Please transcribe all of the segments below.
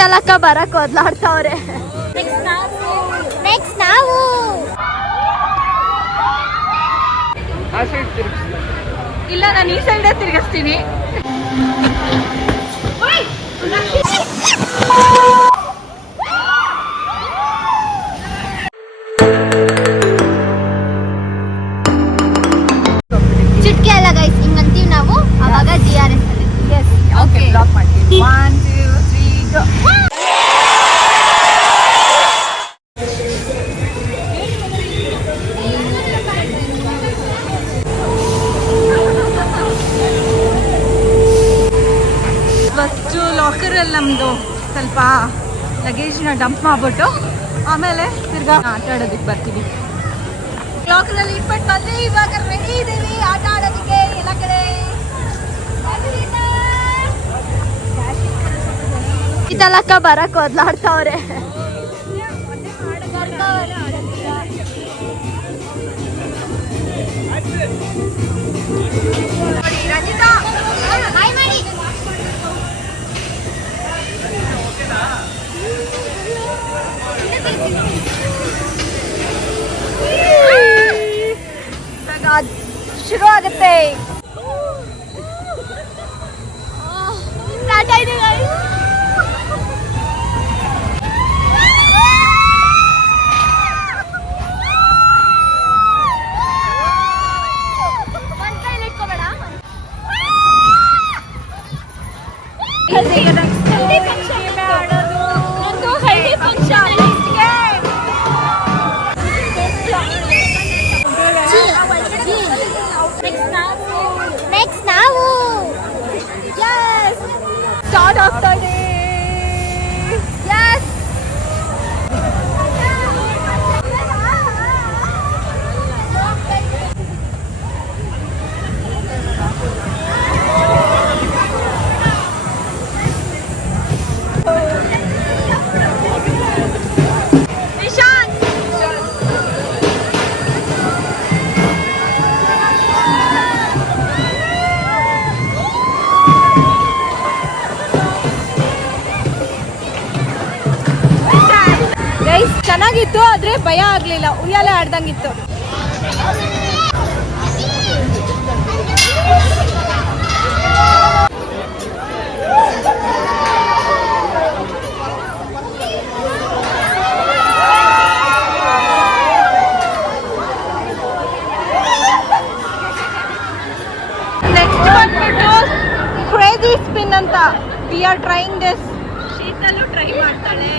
ಶೀತಲಕ್ಕ ಬರಕ್ ಓದ್ಲಾಡ್ತಾವ್ರೆ. ನೆಕ್ಸ್ಟ್ ನಾವು ಇಲ್ಲ, ನಾನು ಈ ಸೈಡೇ ತಿರ್ಗಿಸ್ತೀನಿ. ಚಿಟ್ಕೆ ಅಲ್ಲ ಗೈಸ್, ಹಿಂಗಂತೀವಿ ನಾವು. ಅವಾಗ DRS ಅಲ್ಲಿ. ಎಸ್, ಓಕೆ, ಡ್ರಾಪ್ ಮಾಡ್ತೀವಿ. 1 2 3 ಗೋ. ಫಸ್ಟು ಲಾಕರಲ್ಲಿ ನಮ್ಮದು ಸ್ವಲ್ಪ ಲಗೇಜ್ನ ಡಂಪ್ ಮಾಡ್ಬಿಟ್ಟು ಆಮೇಲೆ ತಿರ್ಗಾ ಆಟ ಆಡೋದಕ್ಕೆ ಬರ್ತೀವಿ. ಲಾಕರಲ್ಲಿ ಇಟ್ಬಿಟ್ಟು ಬಂದು ಇವಾಗ ರೆಡಿ ಇದ್ದೀವಿ ಆಟ ಆಡೋದಕ್ಕೆ ಎಲ್ಲ ಕಡೆ. ಶೀತಲಕ್ಕ ಬರಕ್ ಓದ್ಲಾಡ್ತಾವ್ರೆ. ರಂಜಿತಾ ಹಾಯ್ ಮಾಡಿ. ಶುರು ಆಗುತ್ತೆ. ಸ್ಟಾರ್ಟ್ ಆಯ್ತು ಗೈಸ್. ಒಂದ್ ಕೈಲಿ ಇಟ್ಕೋಬೇಡ. ನೆಕ್ಸ್ಟ್ ನಾವು ಸ್ಟಾರ್ಟ್ ಆಗ್ತಾ ಇದೆ. ಯಸ್, ಚೆನ್ನಾಗಿತ್ತು, ಆದ್ರೆ ಭಯ ಆಗ್ಲಿಲ್ಲ. ಉಯ್ಯಾಲೆ ಆಡ್ದಂಗಿತ್ತು. ನೆಕ್ಸ್ಟ್ ಬಂದ್ಬಿಟ್ಟು ಕ್ರೇಜಿ ಸ್ಪಿನ್ ಅಂತ. We are trying this. Sheetal try ಮಾಡ್ತಾಳೆ,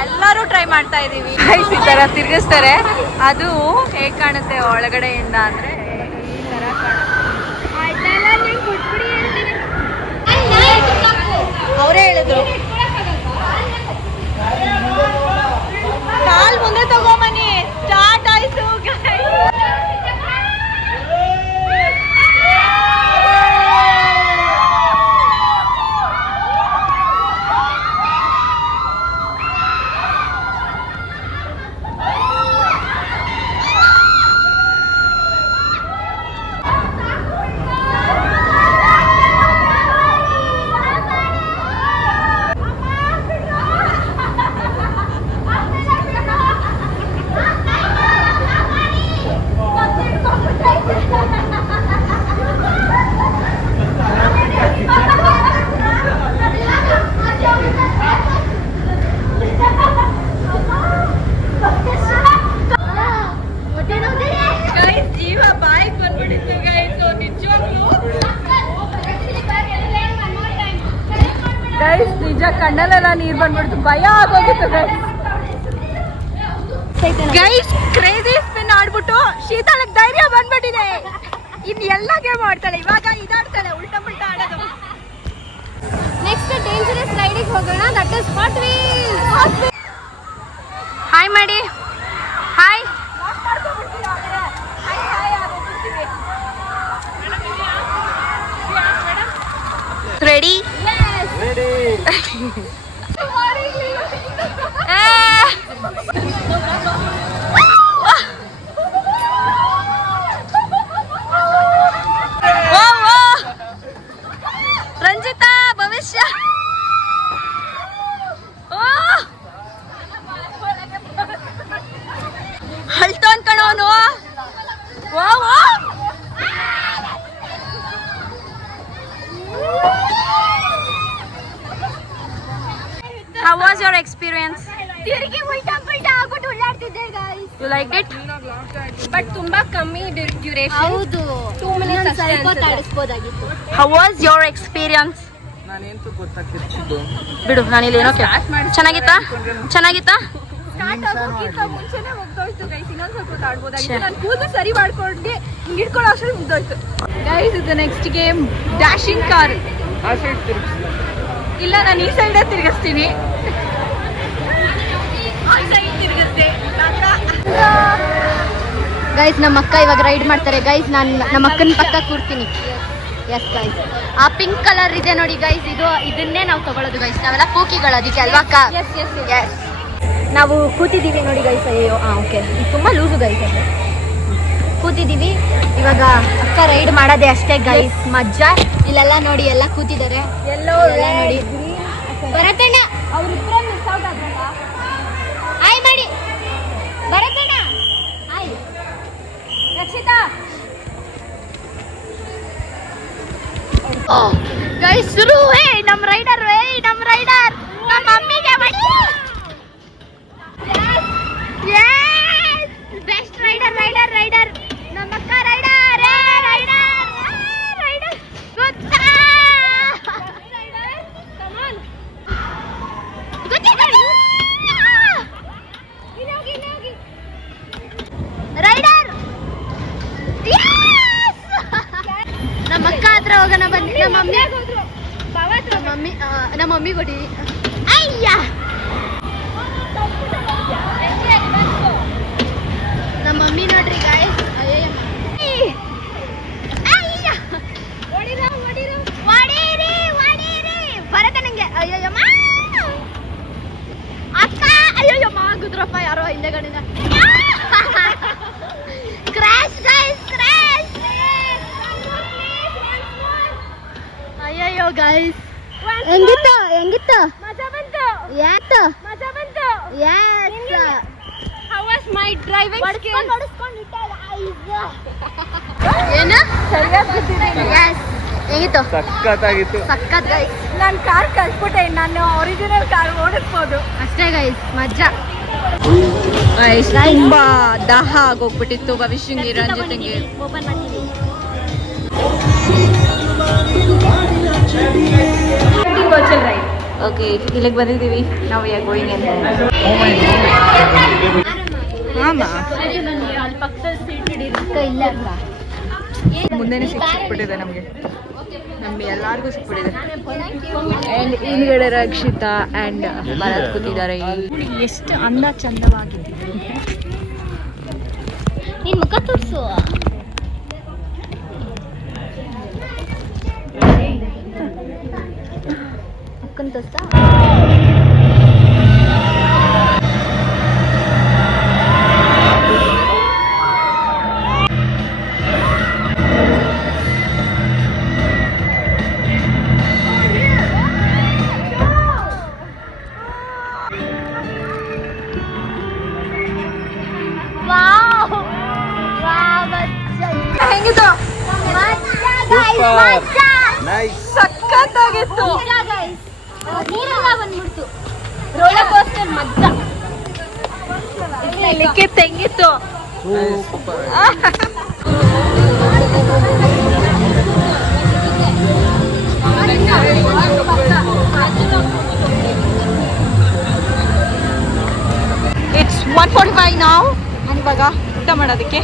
ಎಲ್ಲರೂ ಟ್ರೈ ಮಾಡ್ತಾ ಇದೀವಿ. ಈ ತರ ತಿರ್ಗಿಸ್ತಾರೆ. ಅದು ಹೇಗ್ ಕಾಣುತ್ತೆ ಒಳಗಡೆಯಿಂದ ಅಂದ್ರೆ ಈ ತರ ಅವರೇ ಹೇಳಿದ್ರು. ಕಾಲ್ ಮುಂದೆ ತಗೊಂಬನ್ನಿ. ಸ್ಟಾರ್ಟ್ ಆಯ್ತು. ನಿಜ ಕಣ್ಣಲ್ಲೆಲ್ಲ ನೀರ್ ಬಂದ್ಬಿಡ್ತು. ಭಯ ಆಗೋಗಿತ್ತು ಗೈಸ್. ಕ್ರೇಜಿ ಸ್ಪಿನ್ ಆಡ್ಬಿಟ್ಟು ಶೀತಲಕ್ಕೆ ಧೈರ್ಯ ಬಂದ್ಬಿಟ್ಟಿದೆ. ಇನ್ ಎಲ್ಲ ಗೇಮ್ ಆಡ್ತಾಳೆ. ಇವಾಗ ಇದಾಡ್ತಾಳೆ, ಉಲ್ಟಾ ಪುಲ್ಟಾ ಆಡೋದು. ನೆಕ್ಸ್ಟ್ ಡೇಂಜರಸ್ ರೈಡಿಗೆ ಹೋಗೋಣ. That is hot wheels. Hi ಮಾಡಿ. Hi. Ready? Ready. Ranjitha Bhavishya How was your experience? ತಿರುಗಿ ಉಲ್ಟಾ ಪಲ್ಟಾ ಆಗ್ಬಿಟ್ಟು ಉಳ್ಳಾಡ್ತಿದ್ದೆ guys. You liked it? But ತುಂಬಾ ಕಮ್ಮಿ ಡ್ಯೂರೇಷನ್. ಹೌದು. 2 minutes ಸ್ವಲ್ಪ ತಾಡಿಸ್ಬೋದಾಗಿತ್ತು. How was your experience? ನಾನೇಂತೂ ಗೊತ್ತಾಗ್ತಿದ್ದು ಬಿಡು, ನಾನಿಲ್ಲಿ ಏನೋ ಚೆನ್ನಾಗಿತ್ತಾ? ಸ್ಟಾರ್ಟ್ ಆಗೋಕ್ಕಿಂತ ಮುಂಚೆನೆ ಮುಗ್ದೋಯ್ತು ಗೈಸ್. ಇನ್ನೊಂದು ಸ್ವಲ್ಪ ತಾಡ್ಬೋದಾಗಿತ್ತು. ನಾನು ಕೂದಲು ಸರಿ ಮಾಡ್ಕೊಂಡು ಹಿಂಗೆ ಇಟ್ಕೊಳ್ಳೋ ಅಷ್ಟರಲ್ಲಿ ಮುಗ್ದೋಯ್ತು ಗೈಸ್. ಇದು ನೆಕ್ಸ್ಟ್ ಗೇಮ್ ಡ್ಯಾಶಿಂಗ್ ಕಾರ್. ಆ ಸೈಡ್ ತಿರುಗಿಸಿ. ಇಲ್ಲ, ನಾನು ಈ ಸೈಡೇ ತಿರುಗಿಸ್ತೀನಿ. ಗೈಸ್, ನಮ್ಮ ಅಕ್ಕ ಇವಾಗ ರೈಡ್ ಮಾಡ್ತಾರೆ ಗೈಸ್. ನಾನು ನಮ್ಮ ಅಕ್ಕನ ಪಕ್ಕ ಕೂರ್ತೀನಿ. ಎಸ್ ಗೈಸ್, ಆ ಪಿಂಕ್ ಕಲರ್ ಇದೆ ನೋಡಿ ಗೈಸ್, ಇದನ್ನೇ ನಾವು ತಗೊಳ್ಳೋದು ಗೈಸ್. ನಾವೆಲ್ಲ ಪೂಕಿಗಳು ಅದಕ್ಕೆ ಅಲ್ವಾ ಅಕ್ಕ? ಎಸ್, ನಾವು ಕೂತಿದ್ದೀವಿ ನೋಡಿ ಗೈಸ್. ಅಯ್ಯೋ ಓಕೆ, ಇದು ತುಂಬ ಲೂಸು ಗೈಸ್. ಅದು ಕೂತಿದ್ದೀವಿ ಇವಾಗ. ಅಕ್ಕ ರೈಡ್ ಮಾಡೋದೇ ಅಷ್ಟೇ ಗೈಸ್, ಮಜ್ಜಾ. ಇಲ್ಲೆಲ್ಲ ನೋಡಿ ಎಲ್ಲ ಕೂತಿದ್ದಾರೆ. ಎಲ್ಲ ನೋಡಿ ಭರತಣ್ಣ ಅವ್ರಿಬ್ಬರೇ ಮಿಸ್ ಔಟ್ ಆದ್ರಲ್ಲ. ಆಯ್ ಮಾಡಿ ಭರತಣ್ಣ, ಆಯ್ ರಕ್ಷಿತಾ. ಗೈಸ್ ಶುರು. ನಮ್ಮ ರೈಡರ್ ನಮ್ಮ ಮಮ್ಮಿಗೆ ಮಾಡಿ. ಬೆಸ್ಟ್ ರೈಡರ್ ನಮ್ಮ ಅಕ್ಕ ರೈಡರ್ ಗೊತ್ತಾ? ರೈಡರ್ ನಮ್ಮ ಅಕ್ಕ ಹತ್ರ ಹೋಗೋಣ ಬನ್ನಿ. ನಮ್ಮ ಮಮ್ಮಿ ಕೊಡಿ. ಅಯ್ಯ, ನಮ್ಮ ಮಮ್ಮಿ ನೋಡ್ರಿ ಗಾಯ್ಸ್. ಬರತ್ತ ನಂಗೆ. ಅಯ್ಯಯ್ಯಮ್ಮ ಅಕ್ಕ, ಅಯ್ಯಯ್ಯಮ್ಮ ಗುದ್ರಪ್ಪ ಯಾರೋ ಹಿಂದೆಗಡೆಯಿಂದ. Crash guys, crash. ಅಯ್ಯಯ್ಯೋ ಗೈಸ್, ಹೆಂಗಿತ್ತು? ಮಜಾ ಬಂತು. ಯಾತು ಮಜಾ ಬಂತು? Yes. How was my driving skills? ಏನು ಯಸ್, ಹೆಂಗಿತ್ತು? ಸಖತ್ತಾಗಿತ್ತು. ಸಖತ್ ಗೈಸ್. ನಾನು ಕಾರ್ ಕಲ್ತ್ಬಿಟ್ಟೆ, ನಾನು ಒರಿಜಿನಲ್ ಕಾರ್ ಓಡಿಸ್ಬೋದು ಅಷ್ಟೇ ಗೈಸ್, ಮಜಾ. ತುಂಬಾ ದಾಹ ಆಗೋಗ್ಬಿಟ್ಟಿತ್ತು ಭವಿಷ್ಯಂಗೆ ರಂಜಿತಂಗೆ. ಓಪನ್ ಮಾಡ್ತೀವಿ. Virtual ride. ಓಕೆ, ಇಲ್ಲಿಗೆ ಬಂದಿದ್ದೀವಿ ನಾವು. ಯಾಕೆ ಗೋಯಿಂಗ್ ಅಂತ ಅಲ್ಲಿ ಪಕ್ಕದಲ್ಲಿ ಸೀಟ್ ಇಲ್ಲ ಅಲ್ಲ, ಮುಂದೆನೆ ಸಿಕ್ಬಿಟ್ಟಿದೆ ನಮಗೆ ಎಲ್ಲಾರ್ಗೂ ಸಿಕ್ಬಿಟ್ಟಿದೆ. ಆ್ಯಂಡ್ ಹಿಂದ್ಗಡೆ ರಕ್ಷಿತಾ ಆ್ಯಂಡ್ ಭರತ್ ಕೂತಿದ್ದಾರೆ. ಎಷ್ಟು ಅಂದ ಚಂದವಾಗಿದ್ದೀವಿ. ನಿನ್ ಮುಖ ತೋರಿಸು. ಅಕ್ಕನ್ ತೋರ್ಸ್ತಾ? ಹೆಂಗಿತ್ತು? ನೈಸ್. ಸಖತ್ತಾಗಿತ್ತು. ನೀರೆಲ್ಲ ಬಂದ್ಬಿಡ್ತು. ರೋಲರ್ ಕೋಸ್ಟರ್ ಮಜಾ. ಲಿಖಿತ್ ಹೆಂಗಿತ್ತು? ಸೂಪರ್. ಇಟ್ಸ್ 1:45 ನಾವು. ನಾನಿವಾಗ ಊಟ ಮಾಡೋದಕ್ಕೆ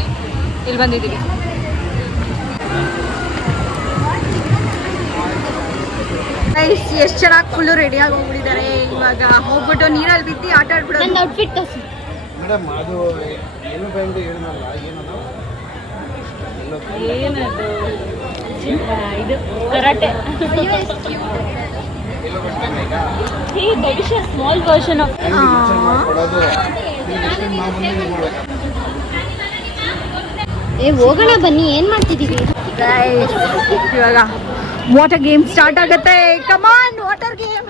ಇಲ್ಲಿ ಬಂದಿದ್ದೀವಿ. ಎಷ್ಟು ಚೆನ್ನಾಗಿ ಫುಲ್ಲು ರೆಡಿಯಾಗಿ ಹೋಗ್ಬಿಟ್ಟಿದ್ದಾರೆ. ಇವಾಗ ಹೋಗ್ಬಿಟ್ಟು ನೀರಲ್ಲಿ ಬಿದ್ದು ಆಟ ಆಡ್ಬಿಡೋದು. ನನ್ನ ಔಟ್ಫಿಟ್ ತೋರಿಸು ಮೇಡಮ್. ಅದು ಏನು ಬ್ಯಾಂಡ್ ಹೇಳಿದ್ನಲ್ಲ, ಏನದು? ಏನದು? ಇದು ಕರಾಟೆ. ಸ್ಮಾಲ್ ವರ್ಷನ್ ಆಫ್ ಹೋಗೋಣ ಬನ್ನಿ. ಏನ್ ಮಾಡ್ತಿದೀವಿ ಇವಾಗ? ವಾಟರ್ ಗೇಮ್ ಸ್ಟಾರ್ಟ್ ಆಗುತ್ತೆ. ಕಮಾನ್, ವಾಟರ್ ಗೇಮ್.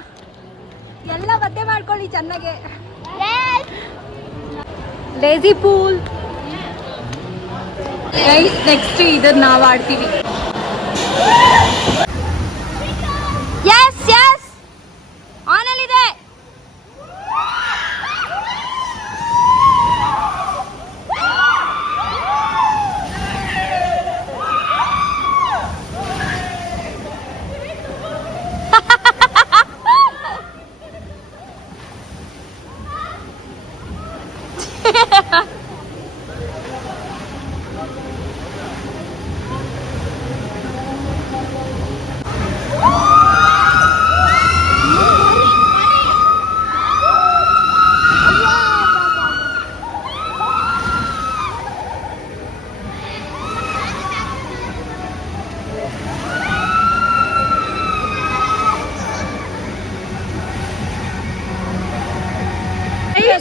ಎಲ್ಲ ಒದ್ದೆ ಮಾಡ್ಕೊಳ್ಳಿ ಚೆನ್ನಾಗೆ. Lazy pool. ನೆಕ್ಸ್ಟ್ ಇದನ್ನ ನಾವು ಆಡ್ತೀವಿ. ಎಸ್ ಎಸ್ ಆನ್ ಅಲ್ಲಿದೆ.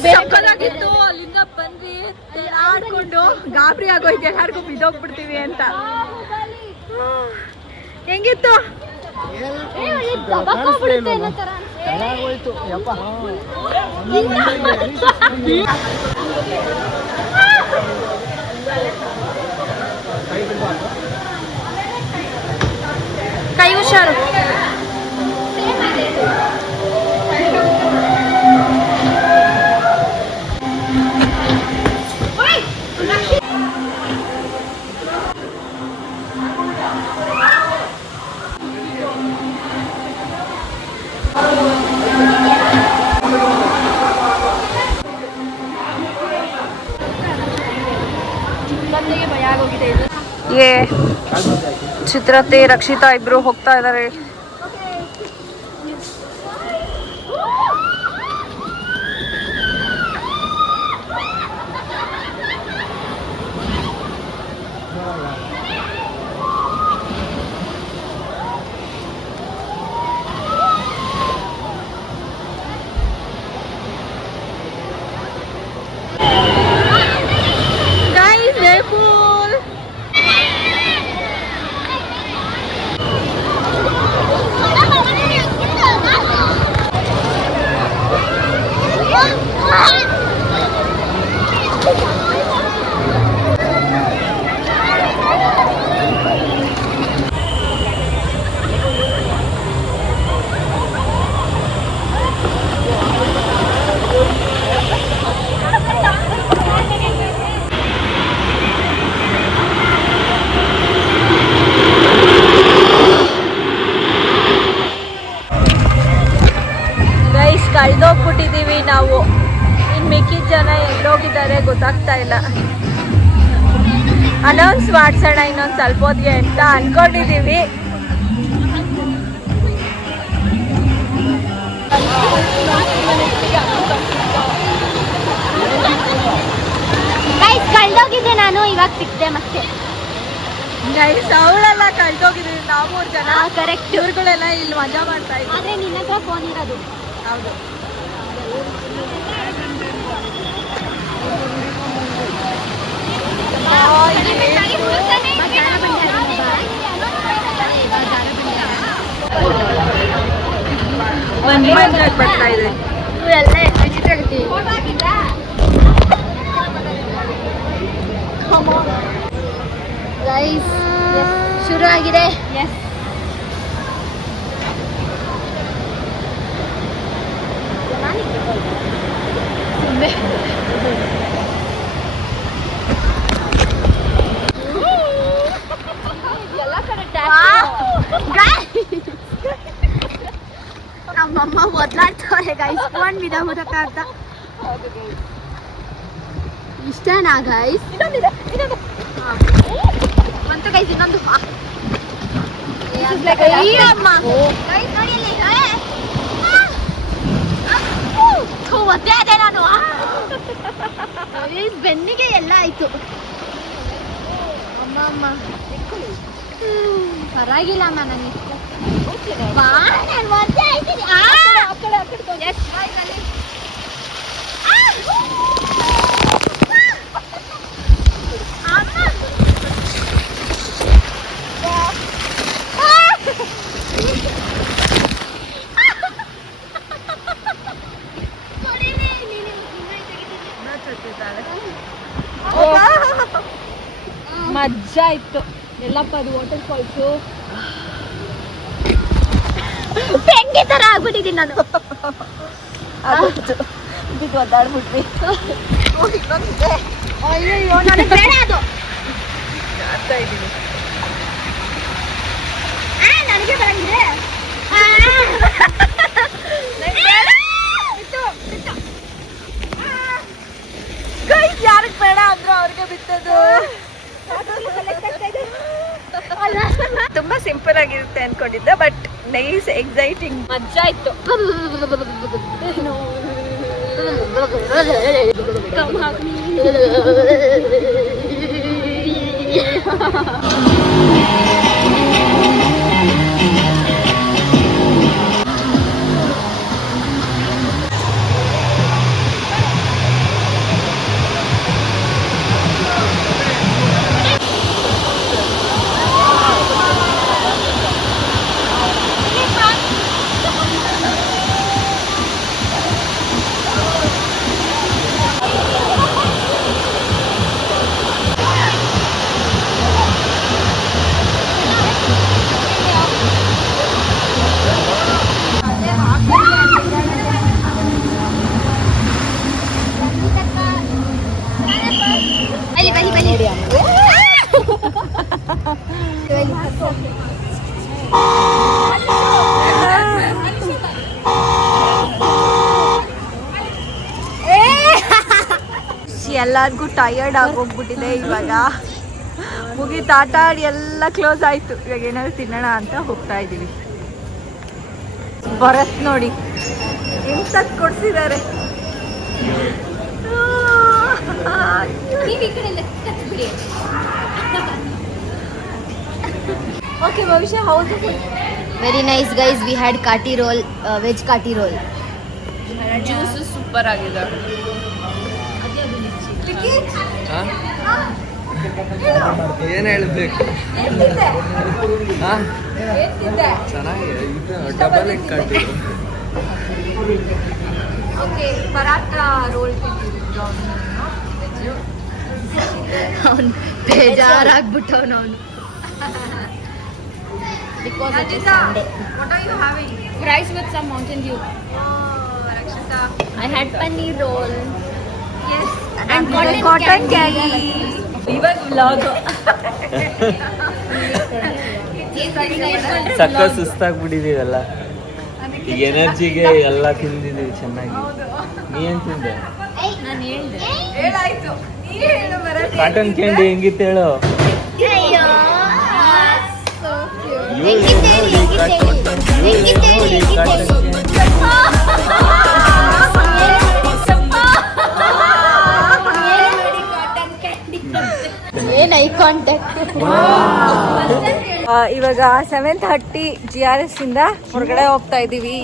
ಸಕ್ಕತ್ತಾಗಿತ್ತು. ಅಲ್ಲಿಂದ ಬಂದ್ವಿ ಆಡ್ಕೊಂಡು ಗಾಬರಿ ಆಗೋಯ್ತು, ಎಲ್ಲಾರ್ಗು ಬಿದ್ದೋಗ್ಬಿಡ್ತೀವಿ ಅಂತ. ಹೆಂಗಿತ್ತು? ಕೈ ಹುಷಾರು. ಚಿತ್ರತೆ ರಕ್ಷಿತಾ ಇಬ್ರು ಹೋಗ್ತಾ ಇದಾರೆ. ಕಳ್ದೋಗ್ಬಿಟ್ಟಿದೀವಿ ನಾವು. ಇನ್ ಮಿಕ್ಕಿದ ಜನ ಎಲ್ಲೋಗಿದ್ದಾರೆ ಗೊತ್ತಾಗ್ತಾ ಇಲ್ಲ. ಅನೌನ್ಸ್ ಮಾಡ್ಸೋಣ ಇನ್ನೊಂದು ಸ್ವಲ್ಪ ಹೊತ್ತಿಗೆ ಅಂತ ಅನ್ಕೊಂಡಿದೀವಿ. ಕಳ್ದೋಗಿದ್ದೆ ನಾನು, ಇವಾಗ ಸಿಕ್ತೆ ಮತ್ತೆ. ಅವಳೆಲ್ಲ ಕಳ್ದೋಗಿದ್ವಿ ನಾವು 3 ಜನ. ಕರೆಕ್ಟ್. ಇವ್ರುಗಳೆಲ್ಲ ಇಲ್ಲಿ ಮಜಾ ಮಾಡ್ತಾ ಇದ್ವಿ. ಆದ್ರೆ ನಿನ್ನ ಹತ್ರ ಫೋನ್ ಇರೋದು. ಹೌದು. ಬರ್ತಾ ಇದೆ. ರೈಸ್ ಶುರು ಆಗಿದೆ. ನಮ್ಮಮ್ಮ ಒದ್ಲಾಡ್ತವ್ರೆ ಗೈಸ್, ಫೋನ್ ಬಿಡೋದಕ್ಕ ಅಂತ. ಇಷ್ಟನಾ ಗೈಸ್? ಬಂತು ಗೈಸ್ ಇನ್ನೊಂದು. ಒದ್ದೆ ಅದೇ ನಾನು. ಬೆನ್ನಿಗೆ ಎಲ್ಲ ಆಯ್ತು. ಅಮ್ಮ ಅಮ್ಮ ಪರವಾಗಿಲ್ಲ ಅಮ್ಮ, ನನಗೆ ಬಾ, ನಾನು ಒದ್ದೆ ಆಯ್ತೀನಿ. ಮಜ್ಜಾ ಇತ್ತು ಎಲ್ಲಪ್ಪ. ಅದು ವಾಟರ್ ಫಾಲ್ಸು ಬೆಂಕಿ ತರ ಆಗ್ಬಿಟ್ಟಿದ್ದೀನಿ ನಾನು. ಬಿದ್ದು ಒದ್ದಾಡ್ಬಿಟ್ವಿ. ಅಯ್ಯೋ ನನಗೆ ಬೇಡ ಅದು. ನನಗೆ ಬರಂಗಿದೆ. ಯಾರಿಗೆ ಬೇಡ ಅಂದ್ರು ಅವ್ರಿಗೆ ಬಿತ್ತದು. ತುಂಬಾ ಸಿಂಪಲ್ ಆಗಿರುತ್ತೆ ಅನ್ಕೊಂಡಿದ್ದೆ, ಬಟ್ ನೈಸ್, ಎಕ್ಸೈಟಿಂಗ್, ಮಜ್ಜಾ ಇತ್ತು. ಎಲ್ಲರಿಗೂ ಟಯರ್ಡ್ ಆಗೋಗ್ಬಿಟ್ಟಿದೆ ಇವಾಗ. ಮುಗೀತು ಆಟ ಆಡಿ ಎಲ್ಲ ಕ್ಲೋಸ್ ಆಯ್ತು. ಇವಾಗ ಏನಾದ್ರು ತಿನ್ನೋಣ ಅಂತ ಹೋಗ್ತಾ ಇದೀವಿ. ಭರತ್ ನೋಡಿ ಇಂಥದ್ದು ಕೊಡ್ಸಿದ್ದಾರೆ. ಓಕೆ ಭವಿಷ್ಯ, ಹೌದು very nice guys, we had kathi roll, veg kathi roll. Juice super ಆಗಿದೆ. ಏನ್ ಹೇಳ್ಬೇಕು? ಚೆನ್ನಾಗಿದೆ. ಇದು double egg kathi. Okay, paratha roll ಅವನು ಬೇಜಾರಾಗ್ಬಿಟ್ಟವನು ಅವನು. Fries with some Mountain Dew. Rakshita. I had paneer roll. Yes. And cotton candy. ಇವಾಗ ವ್ಲಾಗ್. ಸಕ್ಕ ಸುಸ್ತಾಗ್ಬಿಟ್ಟಿದೀವಲ್ಲ, ಈಗ ಎನರ್ಜಿಗೆ ಎಲ್ಲ ತಿಂದಿದೀವಿ ಚೆನ್ನಾಗಿ. ನೀ ಏನ್ ತಿಂದೆ? ನಾನು ಹೇಳ್ದೆ. ಹೇಳಾಯ್ತು. ನೀ ಹೇಳು ಭರತ್. ಕಾಟನ್ ಕ್ಯಾಂಡಿ ಹೆಂಗಿತ್ತು ಹೇಳು. ಅಯ್ಯೋ ಏನ್ ಐ ಕಾಂಟ್ಯಾಕ್ಟ್. ಇವಾಗ 7:30 GRS ಇಂದ ಹೊರಗಡೆ ಹೋಗ್ತಾ ಇದೀವಿ.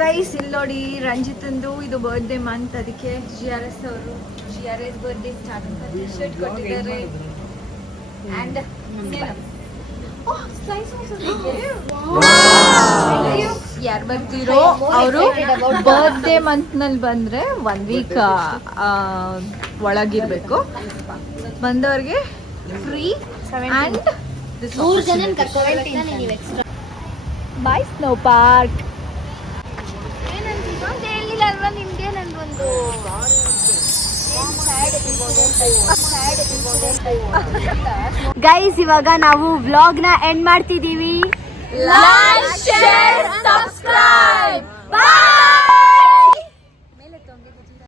ಗೈಸ್ ಇಲ್ಲಿ ನೋಡಿ, ರಂಜಿತಂದು ಇದು ಬರ್ತ್ಡೇ ಮಂತ್, ಅದಕ್ಕೆ GRS ಅವರು GRS ಬರ್ತ್ಡೇ ಸ್ಟಾರ್ಟ್ ಅಂತ ಟಿ ಶರ್ಟ್ ಕೊಟ್ಟಿದ್ದಾರೆ. ಅಂಡ್ ಯಾರು ಬರ್ತಿರೋ ಅವರು ಬರ್ತ್ಡೇ ಮಂತ್ ನಲ್ಲಿ ಬಂದ್ರೆ 1 ವೀಕ್ ಒಳಗಿರ್ಬೇಕು. ಬಂದವ್ರಿಗೆ ಫ್ರೀ. ಅಂಡ್ 3 ಜನ ಕರ್ಕೊಂಡು ನೀವು ಎಕ್ಸ್ಟ್ರಾ. ಬಾಯ್ ಸ್ನೋ ಪಾರ್ಕ್. ಹೇಳಿಲ್ಲ ಅಲ್ವಾ ನಿಮ್ಗೆ ನಂದೊಂದು ಗೈಸ್. ಇವಾಗ ನಾವು ವ್ಲಾಗ್ ನ ಎಂಡ್ ಮಾಡ್ತಿದೀವಿ.